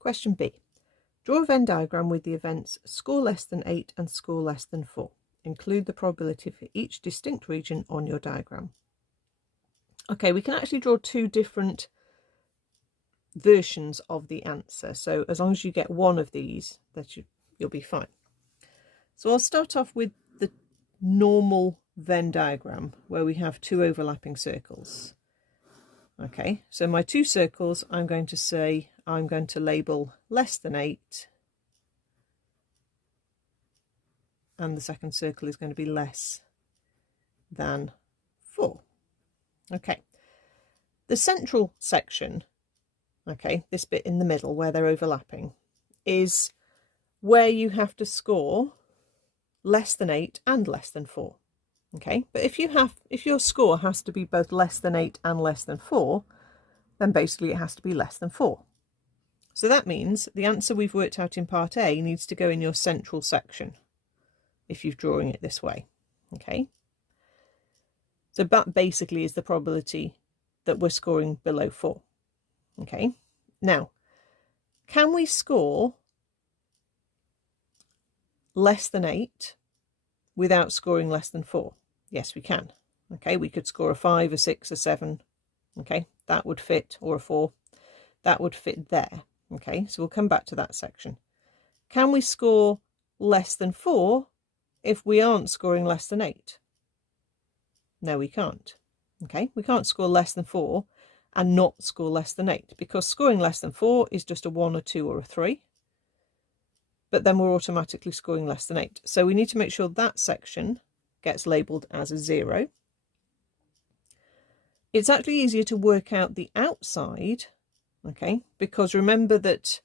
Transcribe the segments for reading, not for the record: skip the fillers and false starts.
Question B. Draw a Venn diagram with the events score less than 8 and score less than 4. Include the probability for each distinct region on your diagram. Okay, we can actually draw two different versions of the answer. So as long as you get one of these, you'll be fine. So I'll start off with the normal Venn diagram where we have two overlapping circles. Okay, so my two circles, I'm going to label less than 8, and the second circle is going to be less than 4. Okay, the central section, okay, this bit in the middle where they're overlapping, is where you have to score less than 8 and less than 4. Okay, but if your score has to be both less than 8 and less than 4, then basically it has to be less than 4. So that means the answer we've worked out in part A needs to go in your central section if you're drawing it this way. Okay, so that basically is the probability that we're scoring below 4. Okay, now can we score less than 8 without scoring less than 4? Yes, we can. Okay, we could score a 5, a 6, a 7. Okay, that would fit, or a 4. That would fit there. Okay, so we'll come back to that section. Can we score less than 4 if we aren't scoring less than 8? No, we can't. Okay, we can't score less than 4 and not score less than 8, because scoring less than 4 is just a 1, a 2, or a 3. But then we're automatically scoring less than 8. So we need to make sure that section gets labelled as a 0. It's actually easier to work out the outside, okay, because remember that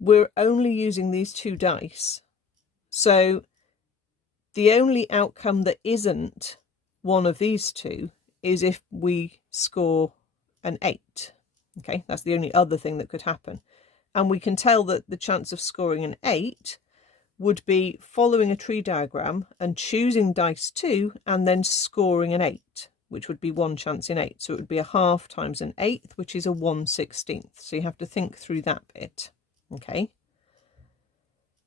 we're only using these two dice. So the only outcome that isn't one of these two is if we score an 8. Okay, that's the only other thing that could happen. And we can tell that the chance of scoring an 8 would be following a tree diagram and choosing dice 2 and then scoring an 8, which would be 1 chance in 8. So it would be a half times an 8th, which is a 1/16. So you have to think through that bit. Okay.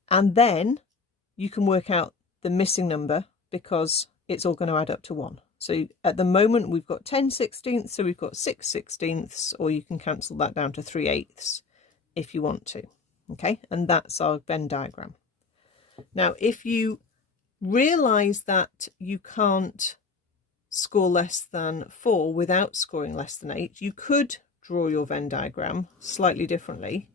And then you can work out the missing number because it's all going to add up to 1. So at the moment we've got 10/16, so we've got 6/16, or you can cancel that down to 3/8 if you want to. Okay, and that's our Venn diagram. Now, if you realise that you can't score less than 4 without scoring less than 8, you could draw your Venn diagram slightly differently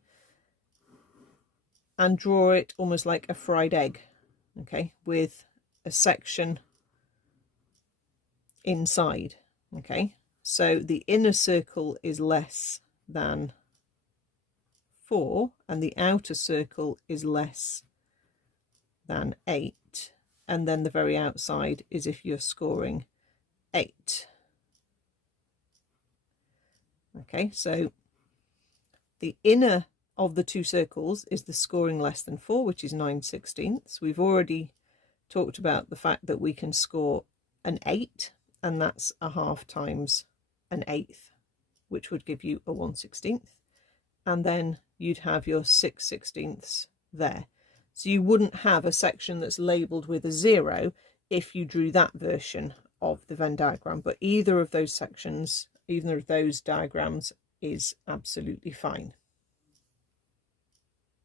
and draw it almost like a fried egg, okay, with a section inside. Okay, so the inner circle is less than 4 and the outer circle is less than 8, and then the very outside is if you're scoring 8. Okay, so the inner of the two circles is the scoring less than 4, which is 9/16. We've already talked about the fact that we can score an 8, and that's a half times an 1/8, which would give you a 1/16. And then you'd have your 6/16 there. So you wouldn't have a section that's labelled with a 0 if you drew that version of the Venn diagram. But either of those sections, either of those diagrams is absolutely fine.